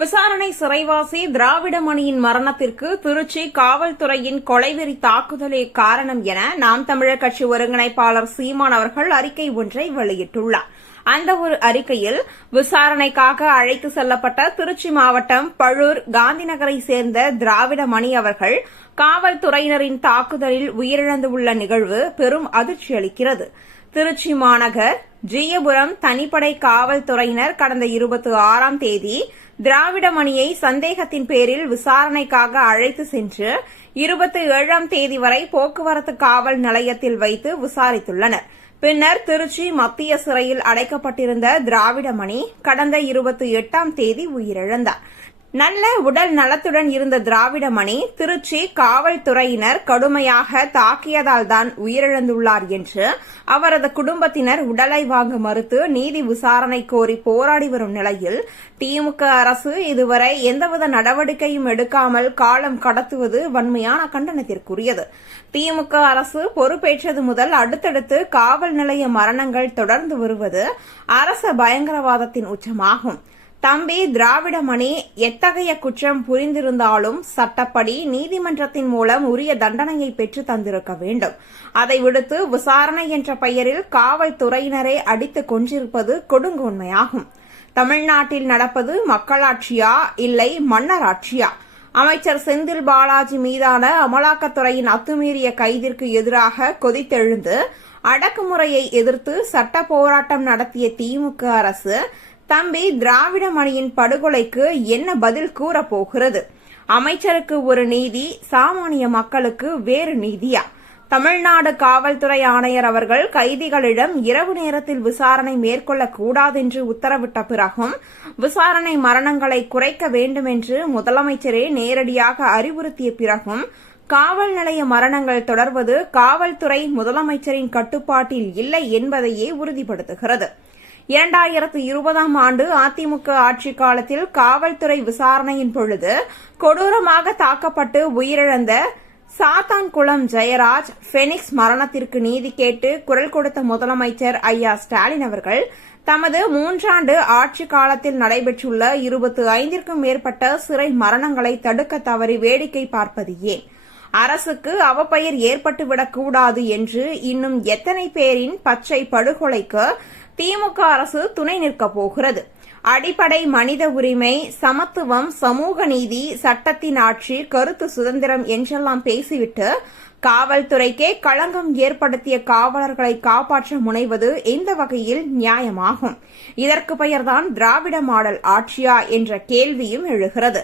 விசாரணை சிறைவாசி திராவிடமணியின் மரணத்திற்கு திருச்சி காவல்துறையின் கொலைவெறி தாக்குதலே காரணம் என நாம் தமிழர் கட்சி ஒருங்கிணைப்பாளர் சீமான் அவர்கள் அறிக்கை ஒன்றை வெளியிட்டுள்ளார். அந்த ஒரு அறிக்கையில் விசாரணைக்காக அழைத்து செல்லப்பட்ட திருச்சி மாவட்டம் பழூர் காந்திநகரை சேர்ந்த திராவிடமணி அவர்கள் காவல்துறையினரின் தாக்குதலில் உயிரிழந்துள்ள நிகழ்வு பெரும் அதிர்ச்சி அளிக்கிறது. திருச்சி மாநகர் ஜீயபுரம் தனிப்படை காவல்துறையினர் கடந்த 26ஆம் தேதி திராவிடமணியை சந்தேகத்தின் பேரில் விசாரணைக்காக அழைத்து சென்று 27ஆம் தேதி வரை போக்குவரத்து காவல் நிலையத்தில் வைத்து விசாரித்துள்ளனர். பின்னர் திருச்சி மத்திய சிறையில் அடைக்கப்பட்டிருந்த திராவிடமணி கடந்த 28ஆம் தேதி உயிரிழந்தார். நல்ல உடல் நலத்துடன் இருந்த திராவிடமணி திருச்சி காவல்துறையினர் கடுமையாக தாக்கியதால் தான் உயிரிழந்துள்ளார் என்று அவரது குடும்பத்தினர் உடலை வாங்க மறுத்து நீதி விசாரணை கோரி போராடி வரும் நிலையில் திமுக அரசு இதுவரை எந்தவித நடவடிக்கையும் எடுக்காமல் காலம் கடத்துவது வன்மையான கண்டனத்திற்குரியது. திமுக அரசு பொறுப்பேற்றது முதல் அடுத்தடுத்து காவல் நிலைய மரணங்கள் தொடர்ந்து வருவது அரச பயங்கரவாதத்தின் உச்சமாகும். தம்பி திராவிடமணி எத்தகைய குற்றம் புரிந்திருந்தாலும் சட்டப்படி நீதிமன்றத்தின் மூலம் உரிய தண்டனையை பெற்று தந்திருக்க வேண்டும். அதை விடுத்து விசாரணை என்ற பெயரில் காவல்துறையினரை அடித்துக் கொன்றிருப்பது கொடுங்கோன்மையாகும். தமிழ்நாட்டில் நடப்பது மக்களாட்சியா இல்லை மன்னராட்சியா? அமைச்சர் செந்தில் பாலாஜி மீதான அமலாக்கத்துறையின் அத்துமீறிய கைதிற்கு எதிராக கொதித்தெழுந்து அடக்குமுறையை எதிர்த்து சட்ட போராட்டம் நடத்திய திமுக அரசு தம்பி திராவிடமணியின் படுகொலைக்கு என்ன பதில் கூறப்போகிறது? அமைச்சருக்கு ஒரு நீதி, சாமானிய மக்களுக்கு வேறு நீதியா? தமிழ்நாடு காவல்துறை ஆணையர் அவர்கள் கைதிகளிடம் இரவு நேரத்தில் விசாரணை மேற்கொள்ளக்கூடாதென்று உத்தரவிட்ட பிறகும் விசாரணை மரணங்களை குறைக்க வேண்டும் என்று முதலமைச்சரே நேரடியாக அறிவுறுத்திய பிறகும் காவல் நிலைய மரணங்கள் தொடர்வது காவல்துறை முதலமைச்சரின் கட்டுப்பாட்டில் இல்லை என்பதையே உறுதிப்படுத்துகிறது. 2020ஆம் ஆண்டு அதிமுக ஆட்சிக் காலத்தில் காவல்துறை விசாரணையின் பொழுது கொடூரமாக தாக்கப்பட்டு உயிரிழந்த சாத்தான்குளம் ஜெயராஜ் பெனிக்ஸ் மரணத்திற்கு நீதி கேட்டு குரல் கொடுத்த முதலமைச்சர் ஐயா ஸ்டாலின் அவர்கள் தமது 3 ஆண்டு ஆட்சிக் காலத்தில் நடைபெற்றுள்ள 25க்கும் மேற்பட்ட சிறை மரணங்களை தடுக்க தவறி வேடிக்கை பார்ப்பது ஏன்? அரசுக்கு அவப்பெயர் ஏற்பட்டுவிடக்கூடாது என்று இன்னும் எத்தனை பேரின் பச்சை படுகொலைக்கு திமுக அரசு துணை நிற்கப் போகிறது? அடிப்படை மனித உரிமை, சமத்துவம், சமூக நீதி, சட்டத்தின் ஆட்சி, கருத்து சுதந்திரம் என்றெல்லாம் பேசிவிட்டு காவல்துறைக்கே களங்கம் ஏற்படுத்திய காவலர்களை காப்பாற்ற முனைவது எந்த வகையில் நியாயமாகும்? இதற்கு பெயர்தான் திராவிட மாடல் ஆட்சியா என்ற கேள்வியும் எழுகிறது.